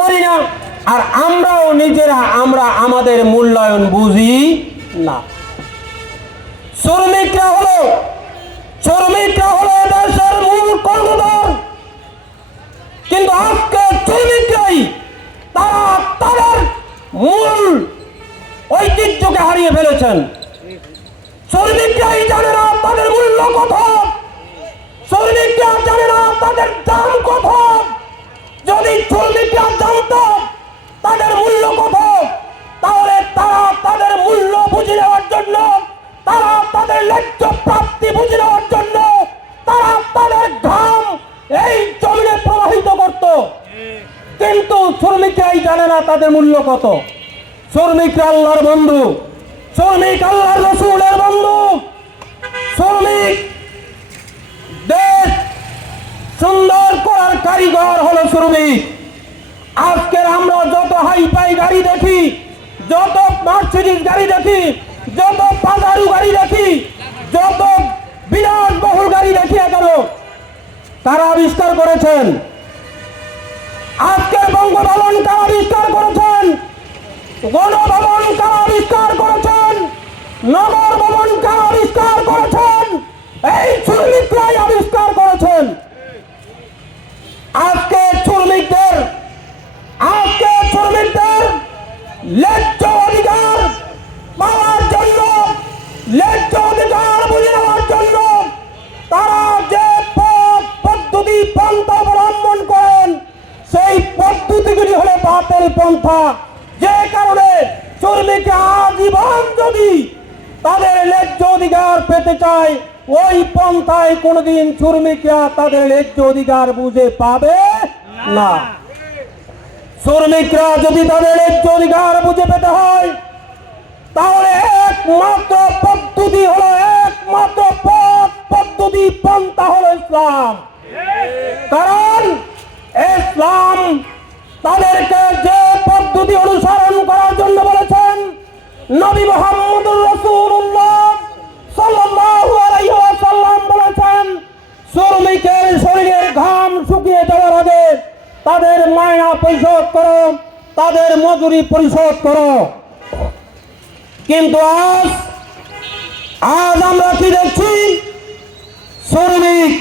করি না, আর আমরাও নিজেরা আমাদের মূল্যায়ন বুঝি না। শ্রমিকরা হলো দেশের মূল কর্ণধার, কিন্তু আজকে শ্রমিকরাই তারা তাদের মূল ঐতিহ্যকে হারিয়ে ফেলেছেন। শ্রমিকরাই জানে না তাদের মূল্য কত, শ্রমিকরা জানে না তাদের দাম কত। যদি শ্রমিকরা জানত তাদের মূল্য কত, তাহলে তারা তাদের মূল্য বুঝে নেওয়ার জন্য, তারা তাদের ন্যায্য প্রাপ্তি বুঝে নেওয়ার জন্য তারা তাদের ঘাম এই জমিনে প্রবাহিত করত। কিন্তু শ্রমিকরাই জানে না তাদের মূল্য কত। শ্রমিকরা আল্লাহর বন্ধু, শ্রমিক আল্লাহর রাসূলের বন্ধু, শ্রমিক দেশ সুন্দর করার কারিগর হলো শ্রমিক। আজকের আমরা যত হাইফাই গাড়ি দেখি, যত মার্সিডিজ গাড়ি দেখি, যত পাজারু গাড়ি দেখি, যত বিলাসবহুল গাড়ি দেখি না কেন, তারা আবিষ্কার করেছেন। আজকের বঙ্গভবন কারা আবিষ্কার করেছেন? গণভবন কারা আবিষ্কার করেছেন? নগর ভবন কারা আবিষ্কার করেছেন? এই শ্রমিকরাই আবিষ্কার করেছেন। আজকে শ্রমিকদের ন্যায্য অধিকার পাওয়ার জন্য, ন্যায্য অধিকার বুঝে নেওয়ার জন্য তারা যে পদ্ধতি পন্থা অবলম্বন করেন, সেই পদ্ধতিগুলি হলো বাতিল পন্থা। যে কারণে শ্রমিকরা আজীবন যদি তাদের ন্যায্য অধিকার পেতে চায়, ওই পন্থায় কোনোদিন শ্রমিকরা তাদের ন্যায্য অধিকার বুঝে পাবে না। শ্রমিকরা যদি তাদের ন্যায্য অধিকার বুঝে পেতে হয়, তাহলে একমাত্র পদ্ধতি হলো, একমাত্র পদ্ধতি পন্থা হলো ইসলাম। কারণ ইসলাম তাদেরকে যে পদ্ধতি অনুসরণ করার জন্য বলেছেন, নবী মুহাম্মদুর রাসূলুল্লাহ সাল্লাল্লাহু আলাইহি ওয়াসাল্লাম বলেছেন, শ্রমিকের শরীরের ঘাম শুকিয়ে যাওয়ার আগে তাদের মায়না পরিশোধ করো, তাদের মজুরি পরিশোধ করো। কিন্তু আজ আমরা কি দেখছি? শ্রমিক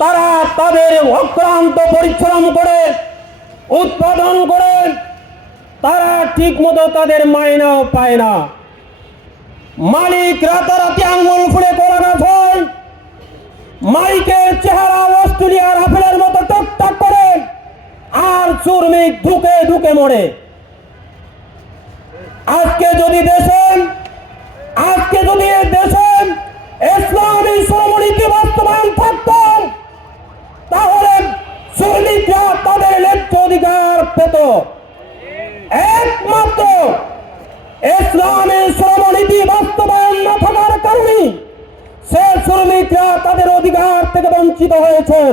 তারা তাদের অক্লান্ত পরিশ্রম করে উৎপাদন করে তারা ঠিক মতো তাদের মাইনাও পায় না। মালিক রাতারাতি আঙ্গুল ফুলে করানো হয়, মালিকের চেহারা অস্ট্রেলিয়ার আপেলের মতো টকটক করে, আর শ্রমিক ঢুকে ঢুকে মরে। আজকে যদি দেশে ইসলামী শ্রমনীতি বাস্তবায়ন থাকত, তাহলে শ্রমিকরা তাদের ন্যায্য অধিকার পেত। একমাত্র ইসলামী শ্রমনীতি বাস্তবায়ন না থাকার কারণে সে শ্রমিকরা তাদের অধিকার থেকে বঞ্চিত হয়েছেন।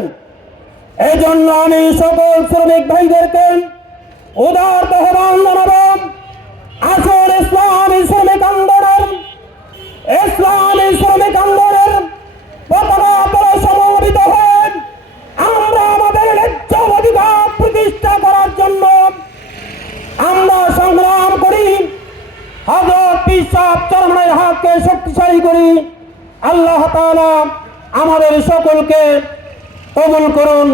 এই জন্য আমি সকল শ্রমিক ভাইদেরকে উদার আহ্বান জানাবো, আসুন ইসলামী শ্রমিক আন্দোলনের পতাকা তলে সমবেত হয়ে আমরা আমাদের ন্যায্য অধিকার প্রতিষ্ঠা করার জন্য আমরা সংগ্রাম করি। হযরত পীর সাহেব চরমনাইর হাতকে শক্তিশালী করি। আল্লাহ তাআলা আমাদের সকলকে কবুল করুন।